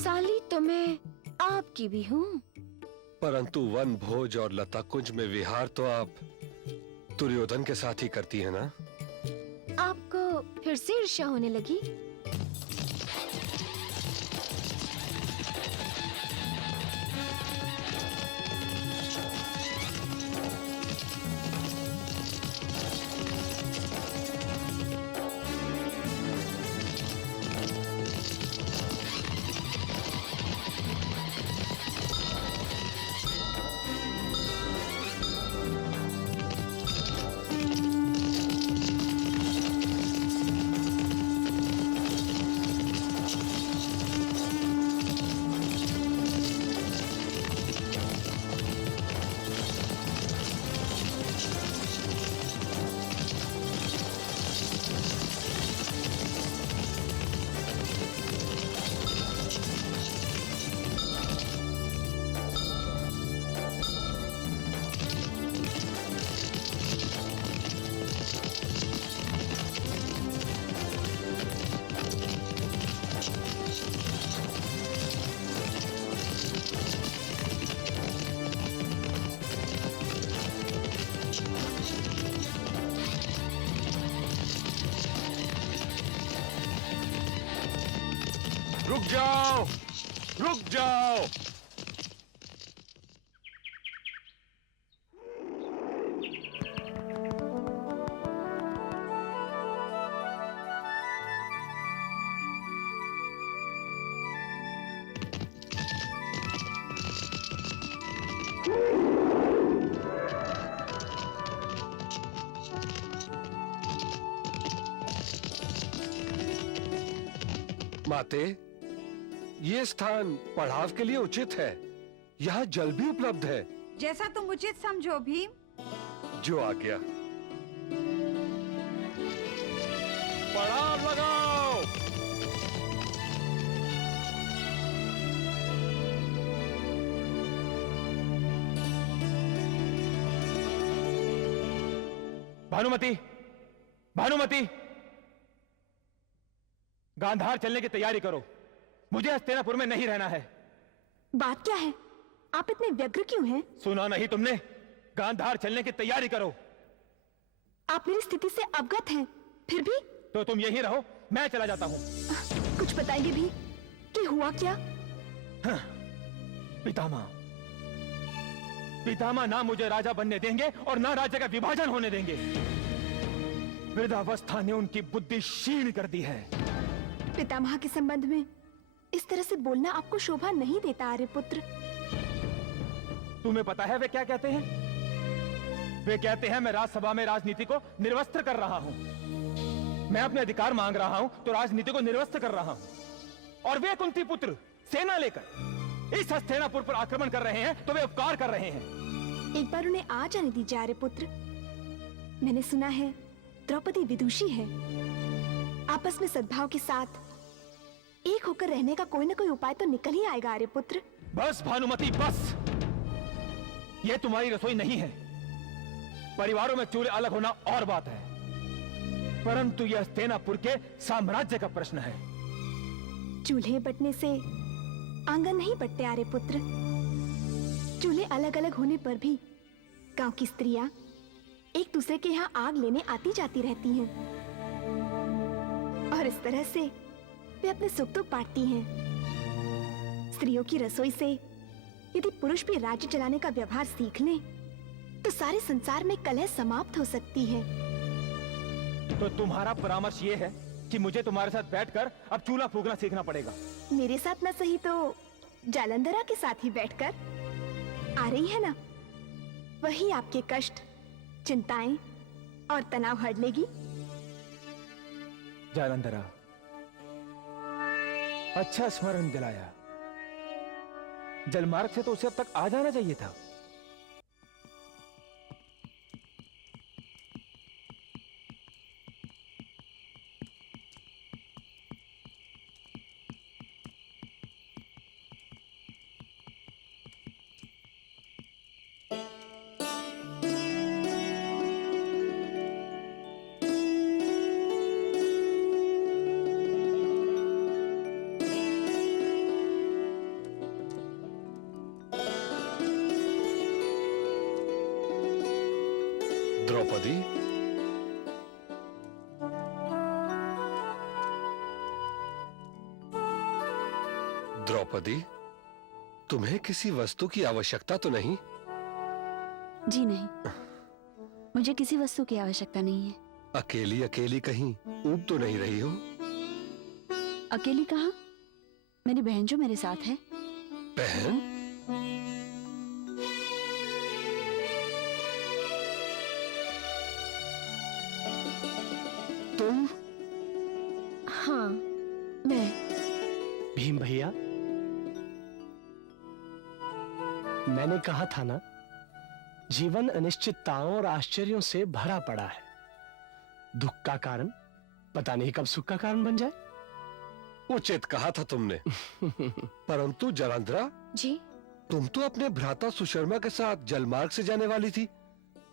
साली तो मैं आपकी भी हूँ, परंतु वन भोज और लता कुंज में विहार तो आप दुर्योधन के साथ ही करती है ना? आपको फिर से ईर्ष्या होने लगी? रुक जाओ, रुक जाओ। माते, ये स्थान पड़ाव के लिए उचित है। यहाँ जल भी उपलब्ध है। जैसा तुम उचित समझो भीम। जो आ गया। पड़ाव लगाओ। भानुमति, भानुमति, गांधार चलने की तैयारी करो। मुझे हस्तिनापुर में नहीं रहना है। बात क्या है? आप इतने व्यग्र क्यों हैं? सुना नहीं तुमने? गांधार चलने की तैयारी करो। आप मेरी स्थिति से अवगत हैं, फिर भी? तो तुम यहीं रहो, मैं चला जाता हूं। कुछ बताएंगे भी कि हुआ क्या? हाँ, पितामह, पितामह ना मुझे राजा बनने देंगे और ना राज्य का विभाजन होने देंगे। वृद्धावस्था ने उनकी बुद्धि क्षीण कर दी है। पितामह के संबंध में इस तरह से बोलना आपको शोभा नहीं देता आर्यपुत्र। तुम्हें पता है वे क्या कहते हैं? वे कहते हैं मैं राज्यसभा में राजनीति को निर्वस्त्र कर रहा हूं। मैं अपने अधिकार मांग रहा हूं तो राजनीति को निर्वस्त्र कर रहा हूं। और वे कुंती पुत्र सेना लेकर इस हस्तिनापुर पर आक्रमण कर रहे हैं तो वे उपकार कर रहे हैं। एक बार उन्हें आ जाने दीजिए आर्यपुत्र। मैंने सुना है द्रौपदी विदुषी है। आपस में सद्भाव के साथ एक होकर रहने का कोई ना कोई उपाय तो निकल ही आएगा आर्यपुत्र। बस भानुमति, बस। यह तुम्हारी रसोई नहीं है। परिवारों में चूल्हे अलग होना और बात है, परंतु यह हस्तिनापुर के साम्राज्य का प्रश्न है। चूल्हे बटने से आंगन नहीं बटते आर्यपुत्र। चूल्हे अलग अलग होने पर भी गांव की स्त्रियां एक दूसरे के यहाँ आग लेने आती जाती रहती हैं और इस तरह से वे अपने सुख तो बांटती हैं। स्त्रियों की रसोई से यदि पुरुष भी राज्य चलाने का व्यवहार सीख लें तो सारे संसार में कलह समाप्त हो सकती है। तो तुम्हारा परामर्श ये है कि मुझे तुम्हारे साथ बैठकर अब चूल्हा फूंकना सीखना पड़ेगा? मेरे साथ न सही तो जालंधरा के साथ ही बैठकर। आ रही है ना, वही आपके कष्ट, चिंताएं और तनाव हर लेगी। जालंधरा, अच्छा स्मरण दिलाया। जलमार्ग से तो उसे अब तक आ जाना चाहिए था। द्रौपदी, द्रौपदी, तुम्हें किसी वस्तु की आवश्यकता तो नहीं? जी नहीं, मुझे किसी वस्तु की आवश्यकता नहीं है। अकेली अकेली कहीं ऊब तो नहीं रही हो? अकेली कहाँ? मेरी बहन जो मेरे साथ है। बहन? तुम? हाँ, मैं। भीम भैया, मैंने कहा था ना, जीवन अनिश्चितताओं और आश्चर्यों से भरा पड़ा है। दुख का कारण पता नहीं कब सुख का कारण बन जाए। उचित कहा था तुमने। परंतु जालंधरा, जी? तुम तो अपने भ्राता सुशर्मा के साथ जलमार्ग से जाने वाली थी।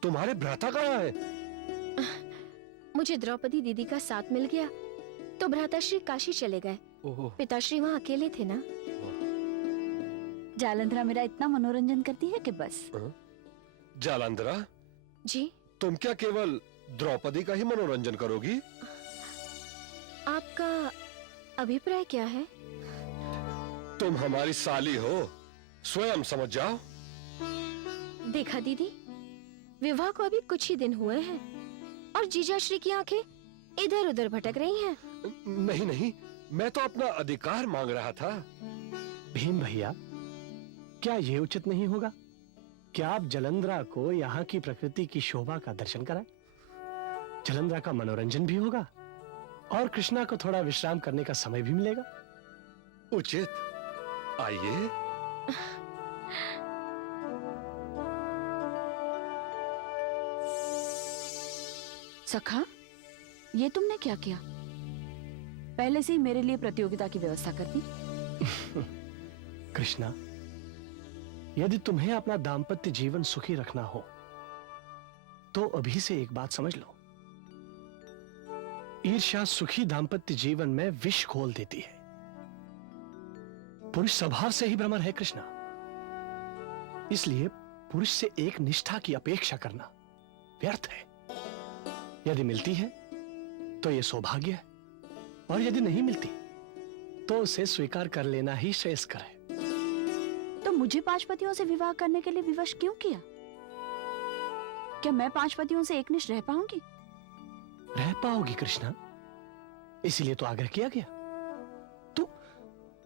तुम्हारे भ्राता कहाँ है? मुझे द्रौपदी दीदी का साथ मिल गया तो भ्राताश्री काशी चले गए। ओह, पिताश्री वहाँ अकेले थे ना। जालंधरा मेरा इतना मनोरंजन करती है कि बस। जालंधरा, जी? तुम क्या केवल द्रौपदी का ही मनोरंजन करोगी? आपका अभिप्राय क्या है? तुम हमारी साली हो, स्वयं समझ जाओ। देखा दीदी, विवाह को अभी कुछ ही दिन हुए हैं और जीजाश्री की आंखें इधर उधर भटक रही हैं। नहीं नहीं, मैं तो अपना अधिकार मांग रहा था। भीम भैया, क्या यह उचित नहीं होगा कि आप जलंधरा को यहाँ की प्रकृति की शोभा का दर्शन कराएं? जलंधरा का मनोरंजन भी होगा और कृष्णा को थोड़ा विश्राम करने का समय भी मिलेगा। उचित, आइए। सखा, ये तुमने क्या किया? पहले से ही मेरे लिए प्रतियोगिता की व्यवस्था कर दी। कृष्णा, यदि तुम्हें अपना दाम्पत्य जीवन सुखी रखना हो तो अभी से एक बात समझ लो, ईर्ष्या सुखी दाम्पत्य जीवन में विष घोल देती है। पुरुष स्वभाव से ही भ्रमर है कृष्णा, इसलिए पुरुष से एक निष्ठा की अपेक्षा करना व्यर्थ है। यदि मिलती है तो यह सौभाग्य है और यदि नहीं मिलती तो उसे स्वीकार कर लेना ही श्रेयस्कर है। तो मुझे 5 पतियों से विवाह करने के लिए विवश क्यों किया? क्या मैं 5 पतियों से एकनिष्ठ रह पाऊंगी? रह पाओगी कृष्णा, इसीलिए तो आग्रह किया गया।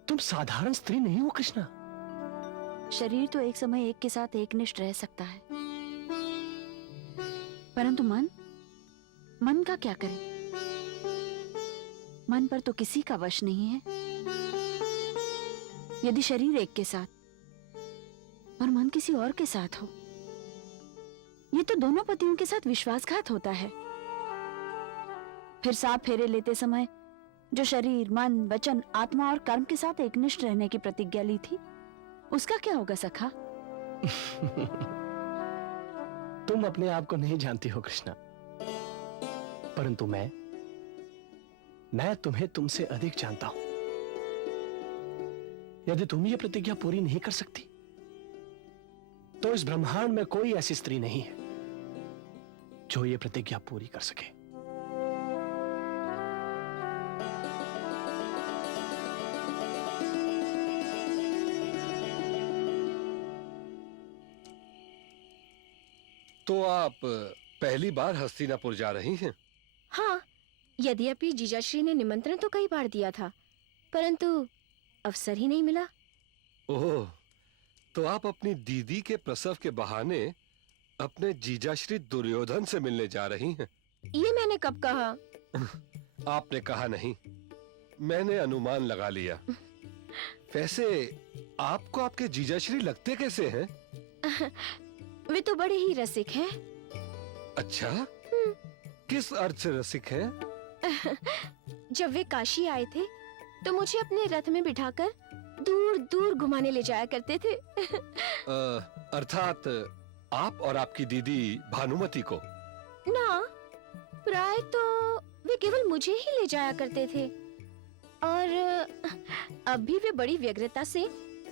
तुम साधारण स्त्री नहीं हो कृष्णा। शरीर तो एक समय एक के साथ एकनिष्ठ रह सकता है, परंतु मन का क्या करें? मन पर तो किसी का वश नहीं है। यदि शरीर एक के साथ और मन किसी और के साथ हो, ये तो दोनों पतियों के साथ विश्वासघात होता है। फिर सांप फेरे लेते समय जो शरीर, मन, वचन, आत्मा और कर्म के साथ एकनिष्ठ रहने की प्रतिज्ञा ली थी, उसका क्या होगा सखा? तुम अपने आप को नहीं जानती हो कृष्णा, परंतु मैं तुम्हें तुमसे अधिक जानता हूं। यदि तुम ये प्रतिज्ञा पूरी नहीं कर सकती तो इस ब्रह्मांड में कोई ऐसी स्त्री नहीं है जो ये प्रतिज्ञा पूरी कर सके। तो आप पहली बार हस्तिनापुर जा रही हैं? हाँ, यद्यपि जीजाश्री ने निमंत्रण तो कई बार दिया था, परंतु अवसर ही नहीं मिला। ओह, तो आप अपनी दीदी के प्रसव के बहाने अपने जीजाश्री दुर्योधन से मिलने जा रही हैं? ये मैंने कब कहा? आपने कहा नहीं, मैंने अनुमान लगा लिया। वैसे आपको आपके जीजाश्री लगते कैसे हैं? वे तो बड़े ही रसिक हैं। अच्छा, किस अर्थ से रसिक हैं? जब वे काशी आए थे तो मुझे अपने रथ में बिठाकर दूर दूर घुमाने ले जाया करते थे। अर्थात आप और आपकी दीदी भानुमति को? ना, प्राय तो वे केवल मुझे ही ले जाया करते थे और अब भी वे बड़ी व्यग्रता से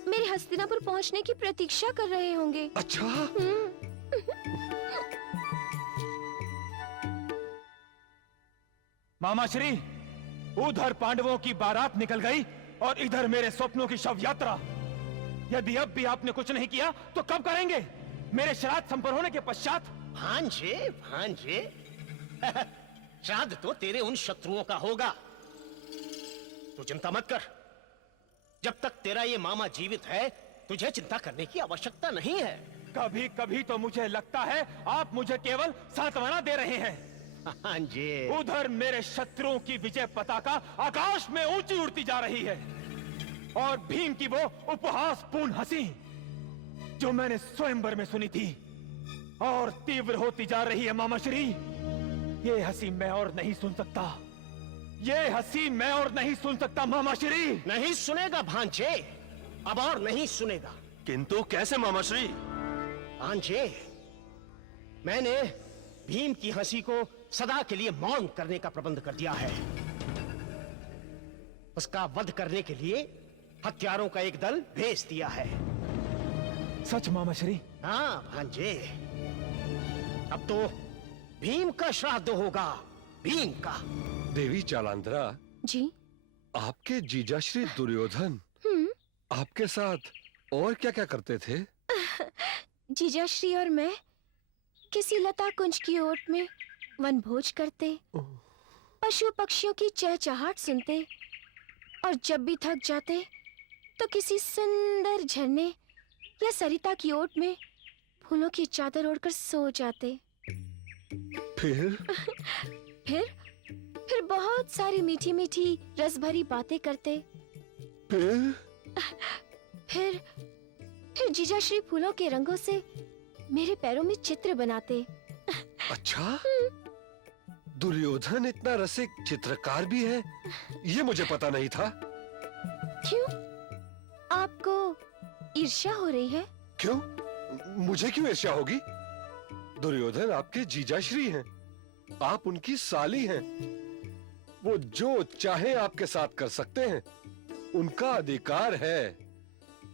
मेरे हस्तिनापुर पहुंचने की प्रतीक्षा कर रहे होंगे। अच्छा, मामा श्री, उधर पांडवों की बारात निकल गई और इधर मेरे स्वप्नों की शव यात्रा। यदि अब भी आपने कुछ नहीं किया तो कब करेंगे? मेरे श्राद्ध संपन्न होने के पश्चात? भांजे, भांजे, श्राद्ध तो तेरे उन शत्रुओं का होगा। तू चिंता मत कर। जब तक तेरा ये मामा जीवित है, तुझे चिंता करने की आवश्यकता नहीं है। कभी कभी तो मुझे लगता है आप मुझे केवल सांत्वना दे रहे हैं। भांजे, उधर मेरे शत्रुओं की विजय पताका आकाश में ऊंची उड़ती जा रही है और भीम की वो उपहासपूर्ण हंसी जो मैंने स्वयंवर में सुनी थी और तीव्र होती जा रही है। मामा श्री, ये हंसी मैं और नहीं सुन सकता। ये हंसी मैं और नहीं सुन सकता मामा श्री। नहीं सुनेगा भांजे, अब और नहीं सुनेगा। किंतु कैसे मामा श्री? भांजे, मैंने भीम की हंसी को सदा के लिए मौन करने का प्रबंध कर दिया है। उसका वध करने के लिए हत्यारों का एक दल भेज दिया है। सच मामा श्री? हाँ भांजे, अब तो भीम का श्राद्ध होगा, भीम का। देवी जालंधरा, जी? आपके जीजाश्री दुर्योधन आपके साथ और क्या क्या करते थे? जीजाश्री और मैं किसी लता कुंज की ओट में वनभोज करते, पशु पक्षियों की चहचहाट सुनते और जब भी थक जाते तो किसी सुंदर झरने या सरिता की ओट में फूलों की चादर ओढ़कर सो जाते। फिर फिर बहुत सारी मीठी मीठी रस भरी बातें करते। फिर जीजाश्री फूलों के रंगों से मेरे पैरों में चित्र बनाते। अच्छा, दुर्योधन इतना रसिक चित्रकार भी है, ये मुझे पता नहीं था। क्यों? आपको ईर्ष्या हो रही है? क्यों? मुझे क्यों ईर्ष्या होगी? दुर्योधन आपके जीजाश्री हैं, आप उनकी साली हैं। वो जो चाहे आपके साथ कर सकते हैं, उनका अधिकार है।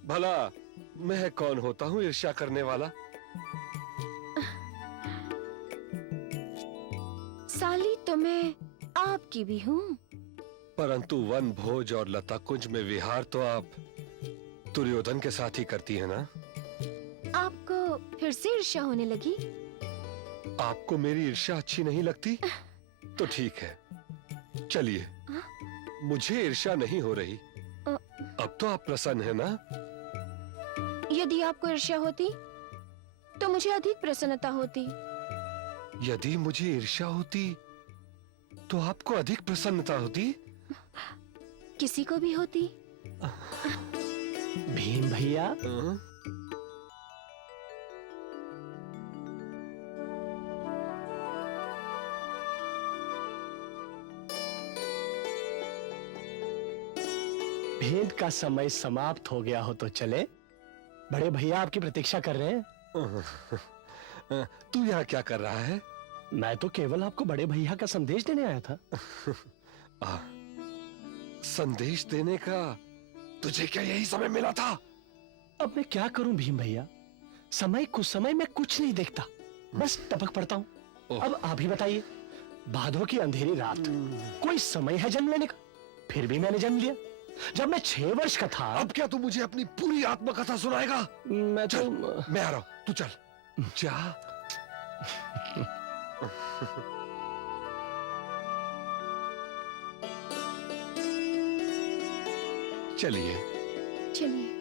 भला मैं कौन होता हूँ ईर्ष्या करने वाला? साली तो मैं आपकी भी हूँ। परंतु वन भोज और लता कुंज में विहार तो आप दुर्योधन के साथ ही करती है ना? आपको फिर से ईर्ष्या होने लगी? आपको मेरी ईर्ष्या अच्छी नहीं लगती? तो ठीक है, चलिए, मुझे ईर्ष्या नहीं हो रही। अब तो आप प्रसन्न है ना? यदि आपको ईर्ष्या होती तो मुझे अधिक प्रसन्नता होती। यदि मुझे ईर्ष्या होती तो आपको अधिक प्रसन्नता होती? किसी को भी होती। भीम भैया, हाँ? भेद का समय समाप्त हो गया हो तो चले। बड़े भैया आपकी प्रतीक्षा कर रहे हैं। तू यहाँ क्या कर रहा है? मैं तो केवल आपको बड़े भैया का संदेश देने आया था। संदेश देने का तुझे क्या यही समय मिला था? अब मैं क्या करूं भीम भैया, समय कुछ समय मैं कुछ नहीं देखता, बस टपक पड़ता हूं। अब आप ही बताइए, भादों की अंधेरी रात, कोई समय है जन्म लेने का? फिर भी मैंने जन्म लिया जब मैं 6 वर्ष का था। अब क्या तू मुझे अपनी पूरी आत्मकथा सुनाएगा? मैं तो मैं आ रहा हूं, तू चल जा। चलिए चलिए।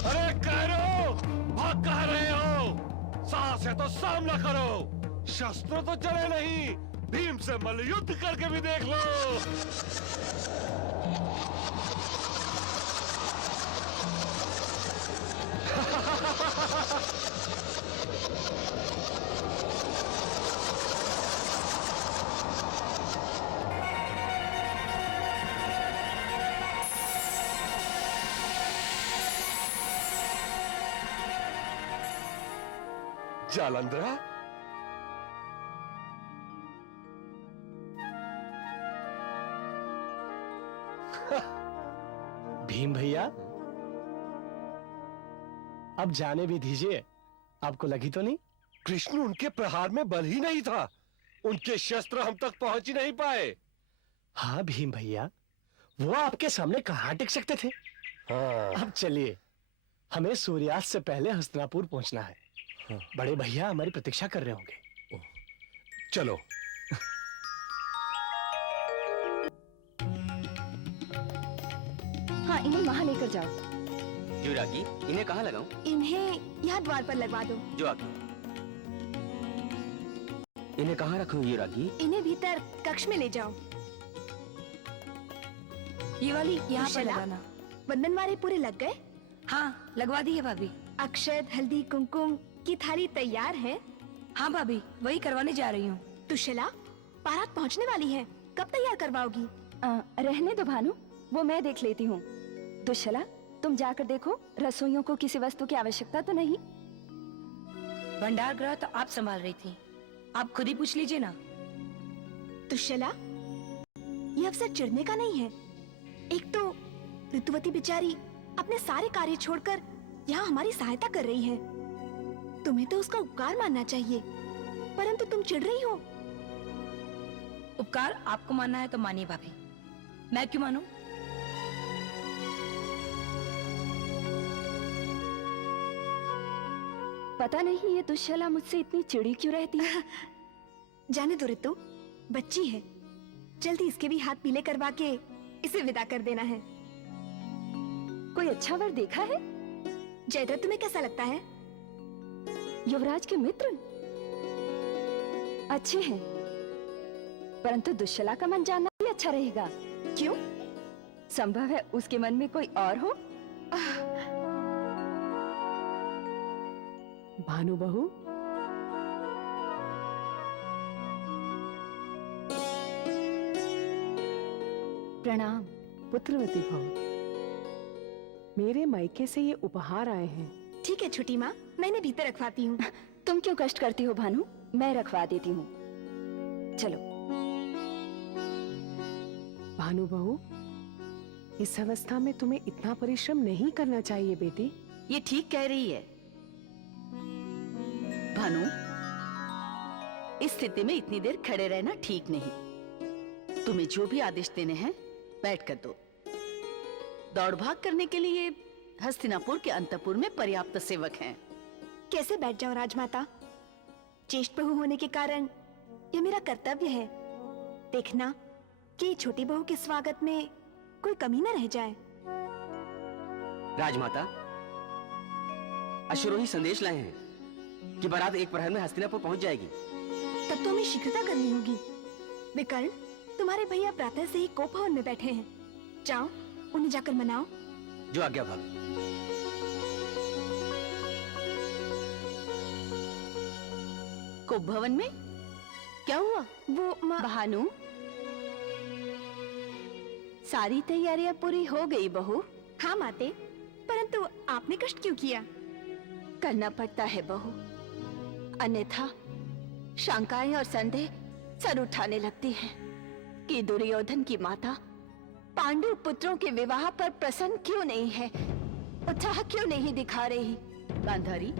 अरे कह रहे हो, भाग कह रहे हो? साहस है तो सामना करो, शस्त्र तो चले नहीं, भीम से मल्लयुद्ध करके भी देख लो। जालंधरा, भीम भैया, अब जाने भी दीजिए। आपको लगी तो नहीं? कृष्ण उनके प्रहार में बल ही नहीं था, उनके शस्त्र हम तक पहुंच ही नहीं पाए। हाँ भीम भैया, वो आपके सामने कहाँ टिक सकते थे? हाँ। अब चलिए, हमें सूर्यास्त से पहले हस्तिनापुर पहुंचना है। हाँ। बड़े भैया हमारी प्रतीक्षा कर रहे होंगे। चलो। हाँ, इन्हें वहाँ लेकर जाओ। युवरागी, इन्हें कहाँ लगाऊं? इन्हें यहाँ द्वार पर लगवा दो। जो आगे। इन्हें कहाँ रखूं युवरागी? इन्हें भीतर कक्ष में ले जाओ। ये वाली यहाँ पर कुशला, लगाना। बंधनवारे पूरे लग गए? हाँ, लगवा दी है भाभी। अक्षत, हल्दी, कुमकुम की थाली तैयार है? हाँ भाभी, वही करवाने जा रही हूँ। तुशला, बारात पहुँचने वाली है, कब तैयार करवाओगी? रहने दो भानु, वो मैं देख लेती हूँ। दुश्शला, तुम जाकर देखो रसोइयों को किसी वस्तु की आवश्यकता तो नहीं। भंडार गृह तो आप संभाल रही थी, आप खुद ही पूछ लीजिए ना। तुशला, ये अवसर चिढ़ने का नहीं है। एक तो ऋतुवती बेचारी अपने सारे कार्य छोड़कर यहाँ हमारी सहायता कर रही है। तुम्हें तो उसका उपकार मानना चाहिए, परंतु तुम चिढ़ रही हो। उपकार आपको मानना है तो मानिए भाभी, मैं क्यों मानूं? पता नहीं ये दुश्शला मुझसे इतनी चिड़ी क्यों रहती है। जाने दो ऋतु, बच्ची है, जल्दी इसके भी हाथ पीले करवा के इसे विदा कर देना है। कोई अच्छा वर देखा है? जयद्रथ, तुम्हें कैसा लगता है? युवराज के मित्र अच्छे हैं, परंतु दुश्शला का मन जानना भी अच्छा रहेगा। क्यों? संभव है उसके मन में कोई और हो। भानु बहू, प्रणाम। पुत्रवती भव। मेरे मायके से ये उपहार आए हैं। ठीक है छोटी माँ, मैं इन्हें भीतर रखवाती हूँ। तुम क्यों कष्ट करती हो भानु, मैं रखवा देती हूँ। चलो। भानु बहू, इस अवस्था में तुम्हें इतना परिश्रम नहीं करना चाहिए बेटी। ये ठीक कह रही है भानु, इस स्थिति में इतनी देर खड़े रहना ठीक नहीं। तुम्हें जो भी आदेश देने हैं बैठ कर दो। दौड़ भाग करने के लिए हस्तिनापुर के अंतपुर में पर्याप्त सेवक हैं। कैसे बैठ जाऊं राजमाता? ज्येष्ठ बहू होने के कारण यह मेरा कर्तव्य है, देखना कि छोटी बहू के स्वागत में कोई कमी न रह जाए। राजमाता, अश्वरोही संदेश लाए हैं कि बारात एक प्रहर में हस्तिनापुर पहुंच जाएगी। तब तो हमें शीघ्रता करनी होगी। विकर्ण, तुम्हारे भैया प्रातः से ही कोप भवन में बैठे हैं, जाओ उन्हें जाकर मनाओ। जो आज्ञा भाभी। कोप भवन में क्या हुआ? वो भानु, सारी तैयारियां पूरी हो गई बहू। हाँ माते, परंतु आपने कष्ट क्यों किया? करना पड़ता है बहू, अन्यथा शंकाएं और संदेह सर उठाने लगती हैं कि दुर्योधन की माता पांडु पुत्रों के विवाह पर प्रसन्न क्यों नहीं है। उत्साह क्यों नहीं दिखा रही? गांधारी,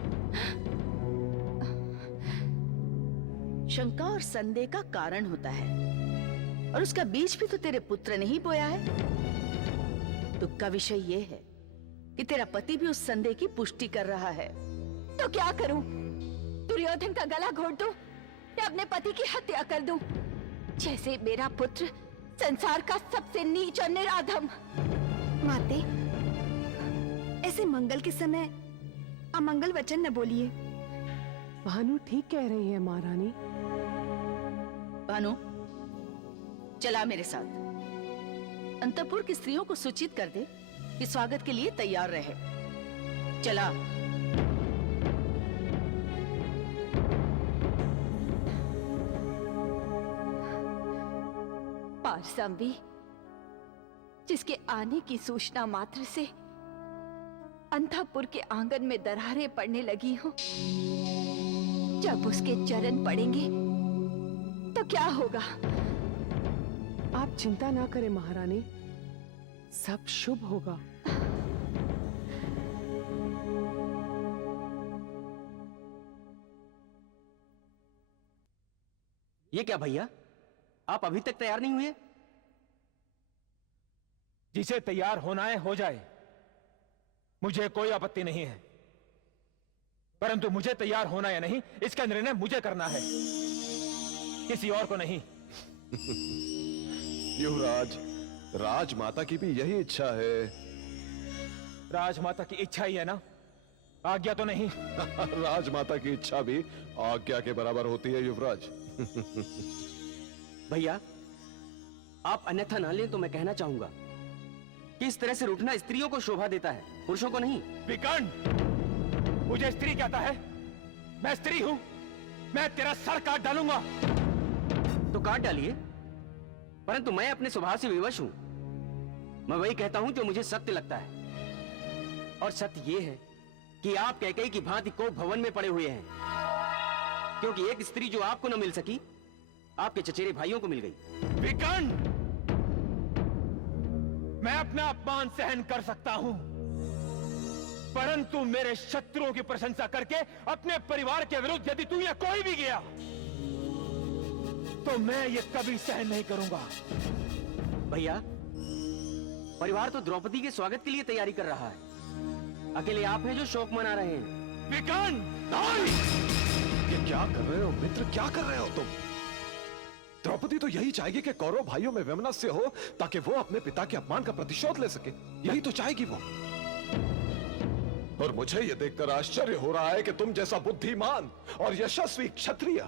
शंका और संदेह का कारण होता है, और उसका बीज भी तो तेरे पुत्र ने ही बोया है। दुख का विषय ये है कि तेरा पति भी उस संदेह की पुष्टि कर रहा है। तो क्या करूं? दुर्योधन का गला घोट दूं या अपने पति की हत्या कर दूं? जैसे मेरा पुत्र संसार का सबसे नीच और निराधम। माते, ऐसे मंगल के समय अमंगल वचन न बोलिए। भानु ठीक कह रही है महारानी। भानु, चला मेरे साथ। अंतपुर की स्त्रियों को सूचित कर दे कि स्वागत के लिए तैयार रहे। चला। पारसंबी, जिसके आने की सूचना मात्र से अंतपुर के आंगन में दरारें पड़ने लगी हो, जब उसके चरण पड़ेंगे तो क्या होगा? आप चिंता ना करें महारानी, सब शुभ होगा। ये क्या भैया, आप अभी तक तैयार नहीं हुए? जिसे तैयार होना है हो जाए, मुझे कोई आपत्ति नहीं है, परंतु मुझे तैयार होना या नहीं इसका निर्णय मुझे करना है, किसी और को नहीं। युवराज, राजमाता की भी यही इच्छा है। राजमाता की इच्छा ही है ना, आज्ञा तो नहीं। राजमाता की इच्छा भी आज्ञा के बराबर होती है युवराज। भैया, आप अन्यथा ना लें तो मैं कहना चाहूंगा कि इस तरह से रूठना स्त्रियों को शोभा देता है, पुरुषों को नहीं। विकर्ण, मुझे स्त्री कहता है? मैं स्त्री हूं? मैं तेरा सर काट डालूंगा। तो काट डालिए, परंतु मैं अपने स्वभाव से विवश हूं। मैं वही कहता हूं जो मुझे सत्य लगता है, और सत्य ये है कि आप कैकेयी की भांति कोप भवन में पड़े हुए हैं, क्योंकि एक स्त्री जो आपको न मिल सकी, आपके चचेरे भाइयों को मिल गई। विकर्ण, मैं अपना अपमान सहन कर सकता हूं, परंतु मेरे शत्रुओं की प्रशंसा करके अपने परिवार के विरुद्ध यदि तू या कोई भी गया तो मैं ये कभी सहन नहीं करूंगा। भैया, परिवार तो द्रौपदी के स्वागत के लिए तैयारी कर रहा है, अकेले आप हैं जो शोक मना रहे हैं। विकर्ण, ये क्या कर रहे हो मित्र, क्या कर रहे हो तुम? द्रौपदी तो यही चाहेगी कि कौरव भाइयों में वैमनस्य हो, ताकि वो अपने पिता के अपमान का प्रतिशोध ले सके। यही तो चाहेगी वो। और मुझे ये देखकर आश्चर्य हो रहा है कि तुम जैसा बुद्धिमान और यशस्वी क्षत्रिय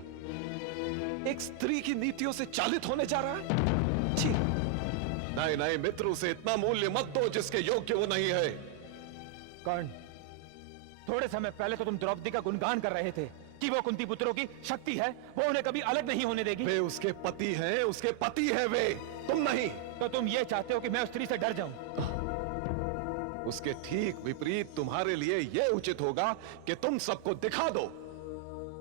एक स्त्री की नीतियों से चालित होने जा रहा है। छी! नहीं नहीं मित्र, उसे इतना मूल्य मत दो जिसके योग्य वो नहीं है। कर्ण, थोड़े समय पहले तो तुम द्रौपदी का गुणगान कर रहे थे कि वो कुंती पुत्रों की शक्ति है, वो उन्हें कभी अलग नहीं होने देगी। वे उसके पति हैं, उसके पति हैं वे, तुम नहीं। तो तुम ये चाहते हो कि मैं उस स्त्री से डर जाऊं? उसके ठीक विपरीत तुम्हारे लिए यह उचित होगा कि तुम सबको दिखा दो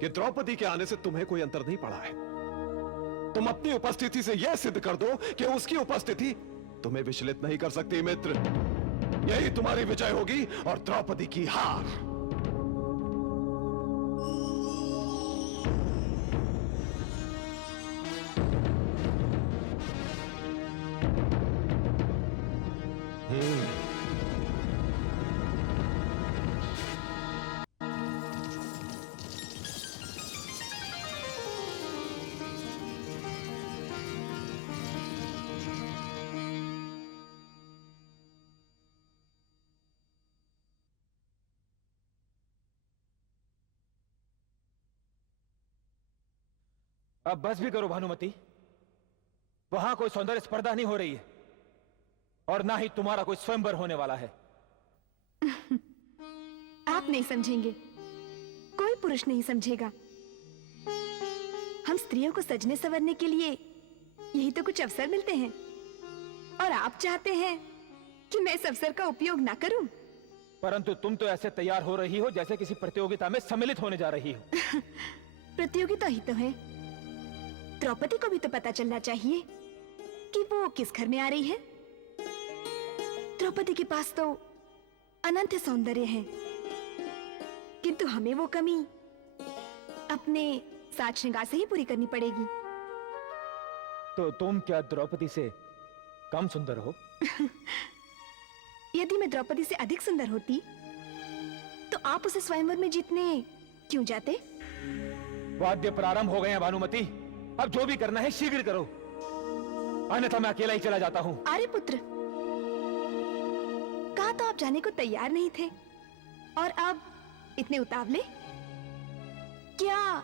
कि द्रौपदी के आने से तुम्हें कोई अंतर नहीं पड़ा है। तुम अपनी उपस्थिति से यह सिद्ध कर दो कि उसकी उपस्थिति तुम्हें विचलित नहीं कर सकती मित्र। यही तुम्हारी विजय होगी और द्रौपदी की हार। अब बस भी करो भानुमति, वहां कोई सौंदर्य स्पर्धा नहीं हो रही है और ना ही तुम्हारा कोई स्वयंवर होने वाला है। आप नहीं समझेंगे, कोई पुरुष नहीं समझेगा। हम स्त्रियों को सजने संवरने के लिए यही तो कुछ अवसर मिलते हैं, और आप चाहते हैं कि मैं इस अवसर का उपयोग ना करूं। परंतु तुम तो ऐसे तैयार हो रही हो जैसे किसी प्रतियोगिता में सम्मिलित होने जा रही हो। प्रतियोगिता ही तो है। द्रौपदी को भी तो पता चलना चाहिए कि वो किस घर में आ रही है। द्रौपदी के पास तो अनंत सौंदर्य है, किंतु हमें वो कमी अपने साज श्रृंगार से ही पूरी करनी पड़ेगी। तो तुम क्या द्रौपदी से कम सुंदर हो? यदि मैं द्रौपदी से अधिक सुंदर होती तो आप उसे स्वयंवर में जीतने क्यों जाते? वाद्य प्रारंभ हो गए हैं भानुमति, अब जो भी करना है शीघ्र करो, अन्यथा मैं अकेला ही चला जाता हूँ। आर्यपुत्र, कहा तो आप जाने को तैयार नहीं थे और अब इतने उतावले? क्या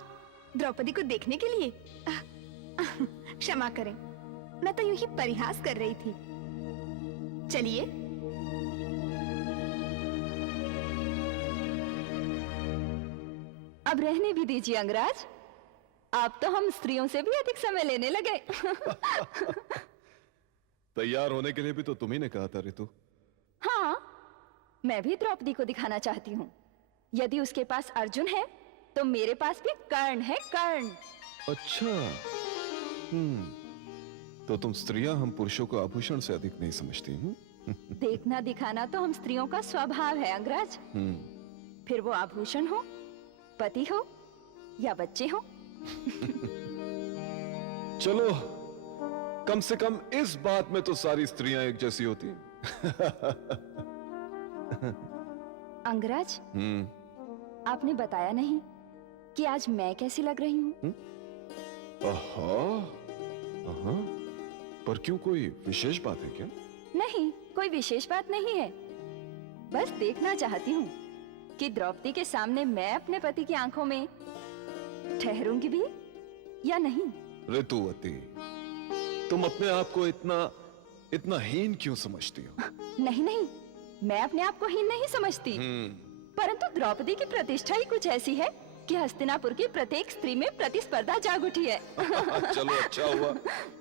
द्रौपदी को देखने के लिए? क्षमा करें, मैं तो यूं ही परिहास कर रही थी। चलिए। अब रहने भी दीजिए अंगराज, आप तो हम स्त्रियों से भी अधिक समय लेने लगे। तैयार होने के लिए भी तो तुम ही ने कहा था ऋतु। हाँ, मैं भी द्रौपदी को दिखाना चाहती हूँ। यदि उसके पास अर्जुन है तो मेरे पास भी कर्ण है, कर्ण। अच्छा, तो तुम स्त्रियां हम पुरुषों को आभूषण से अधिक नहीं समझती? देखना दिखाना तो हम स्त्रियों का स्वभाव है अंगराज। फिर वो आभूषण हो, पति हो या बच्चे हो। चलो, कम से कम इस बात में तो सारी स्त्रियां एक जैसी होती हैं। अंगराज, आपने बताया नहीं कि आज मैं कैसी लग रही हूँ। पर क्यों, कोई विशेष बात है क्या? नहीं, कोई विशेष बात नहीं है, बस देखना चाहती हूँ कि द्रौपदी के सामने मैं अपने पति की आंखों में ठहरूंगी भी या नहीं। ऋतुवती, तुम अपने आप को इतना हीन क्यों समझती हो? नहीं नहीं, मैं अपने आप को हीन नहीं समझती, परंतु द्रौपदी की प्रतिष्ठा ही कुछ ऐसी है कि हस्तिनापुर की प्रत्येक स्त्री में प्रतिस्पर्धा जाग उठी है। चलो, अच्छा हुआ,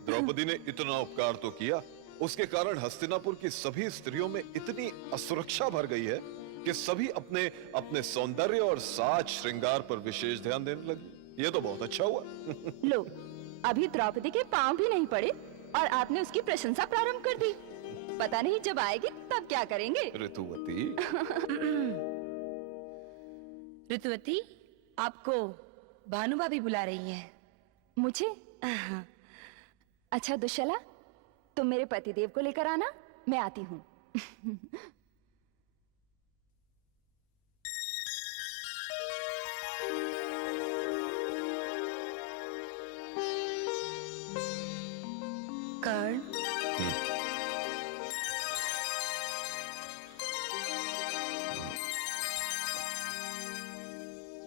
द्रौपदी ने इतना उपकार तो किया, उसके कारण हस्तिनापुर की सभी स्त्रियों में इतनी असुरक्षा भर गई है कि सभी अपने अपने सौंदर्य और साज श्रृंगार पर विशेष ध्यान देने लगे। ये तो बहुत अच्छा हुआ। लो, अभी द्रौपदी के पांव भी नहीं पड़े और आपने उसकी प्रशंसा प्रारंभ कर दी। पता नहीं जब आएगी तब क्या करेंगे। ऋतुवती, ऋतुवती, आपको भानु भाभी बुला रही हैं। मुझे? अच्छा दुश्शला, तुम मेरे पतिदेव को लेकर आना, मैं आती हूँ। कर्ण,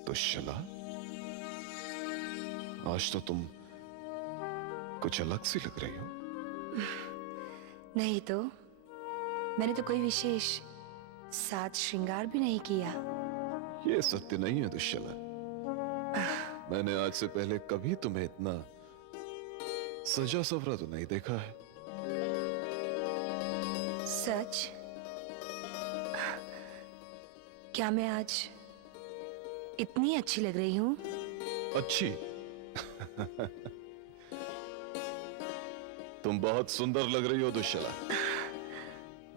दुश्शला, आज तो तुम कुछ अलग सी लग रही हो। नहीं तो, मैंने तो कोई विशेष साज श्रृंगार भी नहीं किया। ये सत्य नहीं है दुश्शला, मैंने आज से पहले कभी तुम्हें इतना सजा सवरा तो नहीं देखा है। सच? क्या मैं आज इतनी अच्छी लग रही हूँ? अच्छी? तुम बहुत सुंदर लग रही हो दुश्शला।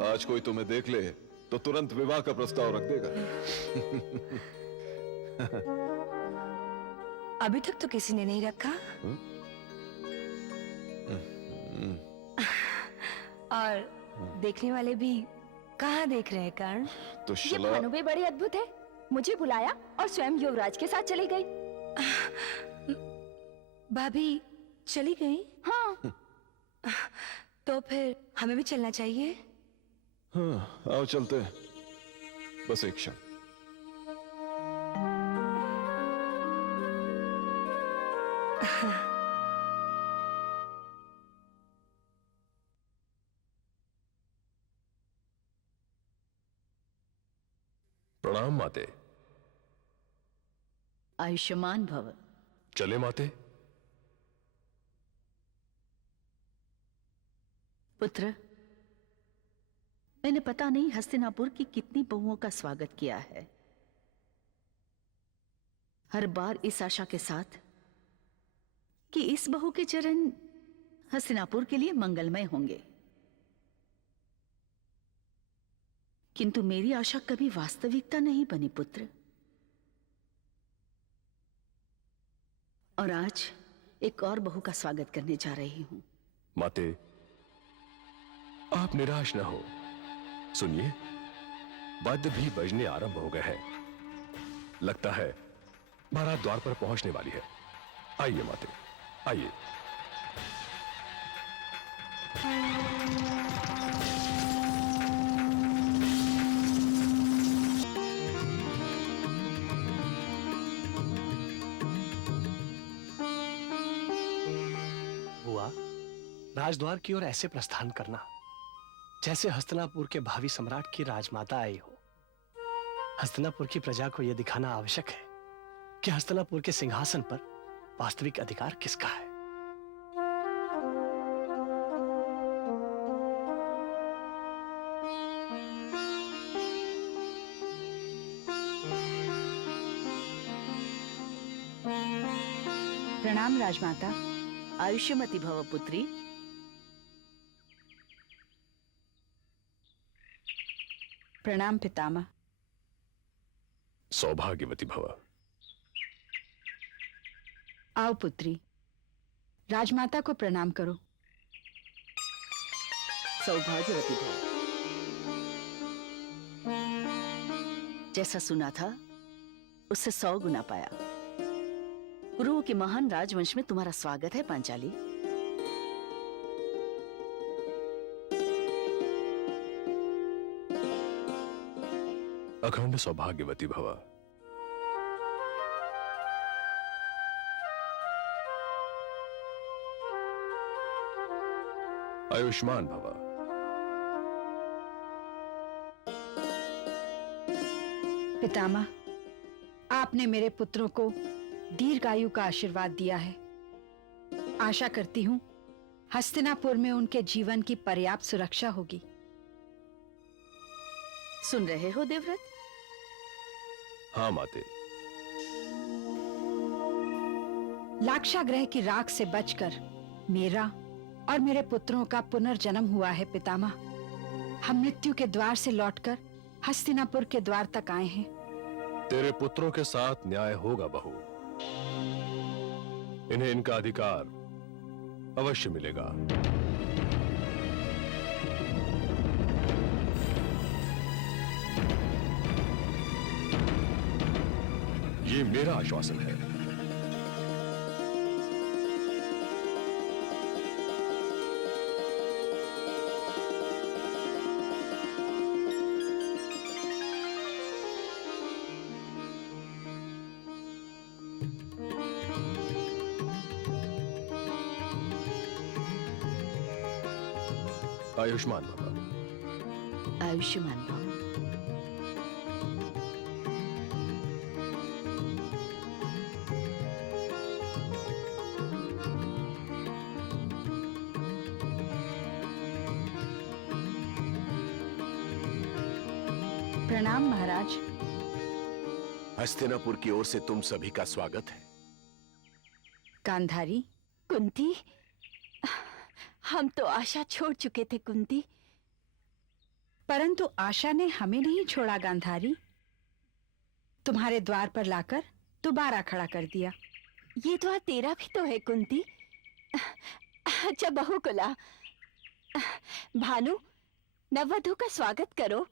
आज कोई तुम्हें देख ले तो तुरंत विवाह का प्रस्ताव रख देगा। अभी तक तो किसी ने नहीं रखा। और देखने वाले भी कहाँ देख रहे हैं कर्ण? ये भानु भी बड़ी अद्भुत है, मुझे बुलाया और स्वयं युवराज के साथ चली गई। भाभी चली गई? हाँ। तो फिर हमें भी चलना चाहिए। हाँ, आओ चलते हैं, बस एक क्षण। प्रणाम माते। आयुष्मान भव। चले माते। पुत्र, मैंने पता नहीं हस्तिनापुर की कितनी बहुओं का स्वागत किया है, हर बार इस आशा के साथ कि इस बहू के चरण हस्तिनापुर के लिए मंगलमय होंगे। किंतु मेरी आशा कभी वास्तविकता नहीं बनी पुत्र। और आज एक और बहू का स्वागत करने जा रही हूं। माते, आप निराश न हो। सुनिए, वाद्य भी बजने आरंभ हो गए हैं। लगता है बारात द्वार पर पहुंचने वाली है। आइए माते, आइए। बुआ, राजद्वार की ओर ऐसे प्रस्थान करना जैसे हस्तिनापुर के भावी सम्राट की राजमाता आई हो। हस्तिनापुर की प्रजा को यह दिखाना आवश्यक है कि हस्तिनापुर के सिंहासन पर वास्तविक अधिकार किसका है। प्रणाम राजमाता। आयुष्यमती भव पुत्री। प्रणाम पितामह। सौभाग्यवती भव। आओ पुत्री, राजमाता को प्रणाम करो। सौभाग्यवती भव। जैसा सुना था उससे 100 गुना पाया। गुरुओं के महान राजवंश में तुम्हारा स्वागत है पांचाली। अखंड सौभाग्यवती भव। आयुष्मान भव। पितामह, आपने मेरे पुत्रों को दीर्घायु का आशीर्वाद दिया है। आशा करती हूँ हस्तिनापुर में उनके जीवन की पर्याप्त सुरक्षा होगी। सुन रहे हो देवव्रत? हाँ माते। लाक्षागृह की राख से बचकर मेरा और मेरे पुत्रों का पुनर्जन्म हुआ है पितामह। हम मृत्यु के द्वार से लौटकर हस्तिनापुर के द्वार तक आए हैं। तेरे पुत्रों के साथ न्याय होगा बहू। इन्हें इनका अधिकार अवश्य मिलेगा। ये मेरा आश्वासन है। आयुष्मान भव। आयुष्मान भव। प्रणाम महाराज। हस्तिनापुर की ओर से तुम सभी का स्वागत है। गांधारी। कुंती, हम तो आशा छोड़ चुके थे कुंती। परंतु आशा ने हमें नहीं छोड़ा गांधारी। तुम्हारे द्वार पर लाकर दोबारा खड़ा कर दिया। ये द्वार तेरा भी तो है कुंती। अच्छा बहू को ला। भानु, नववधु का स्वागत करो।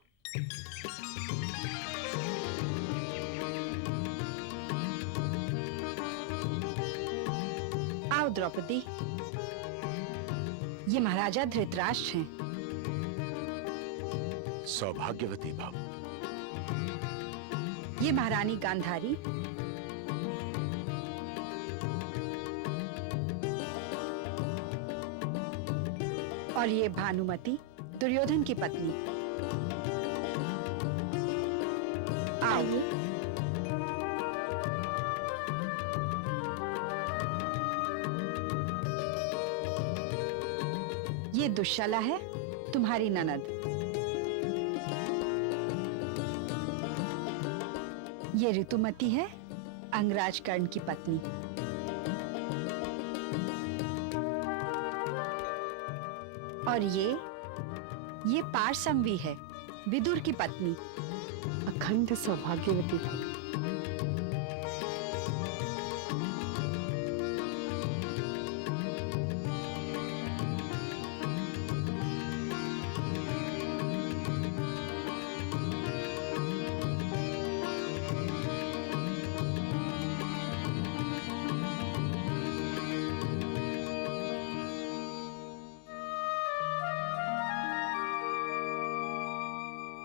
आओ द्रौपदी। ये महाराजा धृतराष्ट्र हैं। सौभाग्यवती भव। ये महारानी गांधारी। और ये भानुमति, दुर्योधन की पत्नी। आओ। ये दुश्शला है, तुम्हारी ननद। ये ऋतुमती है, अंगराज कर्ण की पत्नी। और ये पार्समवी है, विदुर की पत्नी। अखंड सौभाग्यवती भव।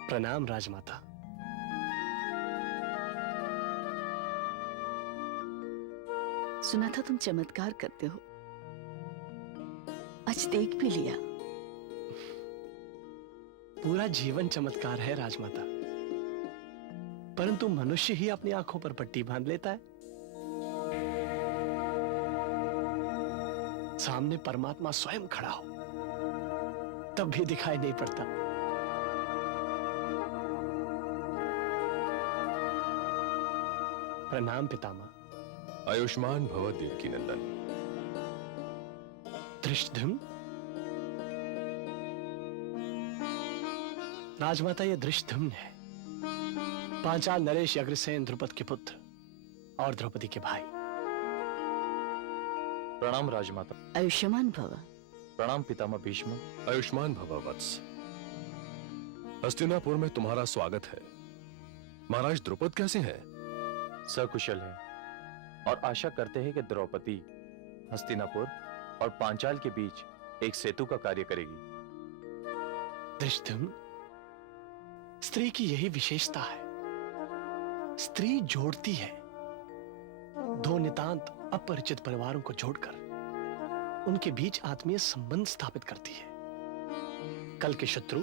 प्रणाम राजमाता। सुना था तुम चमत्कार करते हो, आज देख भी लिया। पूरा जीवन चमत्कार है राजमाता, परंतु मनुष्य ही अपनी आंखों पर पट्टी बांध लेता है। सामने परमात्मा स्वयं खड़ा हो तब भी दिखाई नहीं पड़ता। प्रणाम पितामह। आयुष्मान भव देवकी नंदन। धृष्टद्युम्न। राजमाता ये धृष्टद्युम्न है, पांचाल नरेश अग्रसेन द्रुपद के पुत्र और द्रौपदी के भाई। प्रणाम राजमाता। आयुष्मान भव। प्रणाम पितामह भीष्म। आयुष्मान भव वत्स। हस्तिनापुर में तुम्हारा स्वागत है। महाराज द्रुपद कैसे हैं? सकुशल है और आशा करते हैं कि द्रौपदी हस्तिनापुर और पांचाल के बीच एक सेतु का कार्य करेगी। धृष्टद्युम्न, स्त्री की यही विशेषता है, स्त्री जोड़ती है। दो नितांत अपरिचित परिवारों को जोड़कर उनके बीच आत्मीय संबंध स्थापित करती है। कल के शत्रु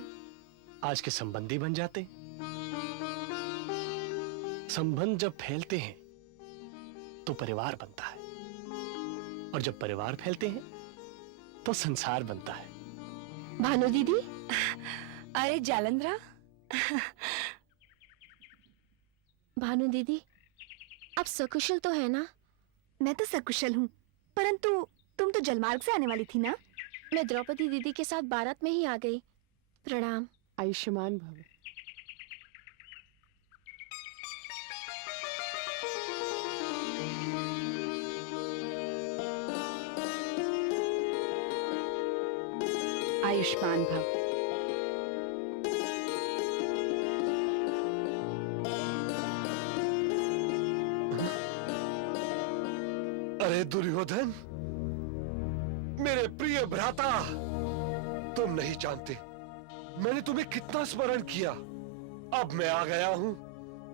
आज के संबंधी बन जाते। संबंध जब फैलते हैं तो परिवार बनता है, और जब परिवार फैलते हैं तो संसार बनता है। भानु दीदी। अरे जालंधरा। भानु दीदी, आप सकुशल तो है ना? मैं तो सकुशल हूँ, परंतु तुम तो जलमार्ग से आने वाली थी ना? मैं द्रौपदी दीदी के साथ बारात में ही आ गई। प्रणाम। आयुष्मान भव। आयुष्मान भव। अरे दुर्योधन, मेरे प्रिय भ्राता, तुम नहीं जानते मैंने तुम्हें कितना स्मरण किया। अब मैं आ गया हूं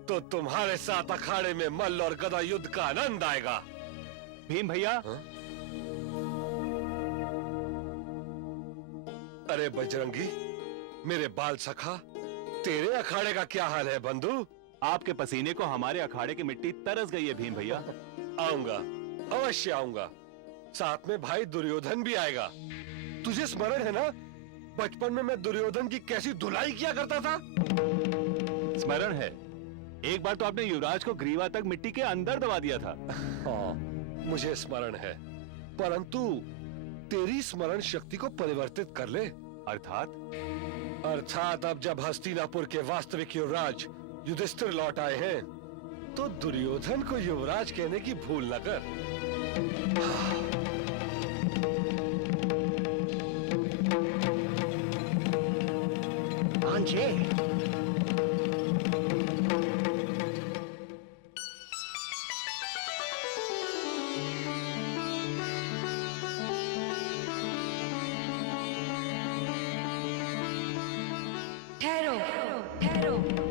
तो तुम्हारे साथ अखाड़े में मल्ल और गदा युद्ध का आनंद आएगा। भीम भैया। अरे बजरंगी, मेरे बाल सखा, तेरे अखाड़े का क्या हाल है बंधु? आपके पसीने को हमारे अखाड़े की मिट्टी तरस गई है भीम भैया। आऊंगा, अवश्य आऊंगा। साथ में भाई दुर्योधन भी आएगा। तुझे स्मरण है ना, बचपन में मैं दुर्योधन की कैसी धुलाई किया करता था? स्मरण है, एक बार तो आपने युवराज को ग्रीवा तक मिट्टी के अंदर दबा दिया था। हाँ, मुझे स्मरण है, परंतु तेरी स्मरण शक्ति को परिवर्तित कर ले। अर्थात अब जब हस्तिनापुर के वास्तविक युवराज युधिष्ठिर लौट आए हैं, तो दुर्योधन को युवराज कहने की भूल न कर। आंजे। ठहरो ठहरो।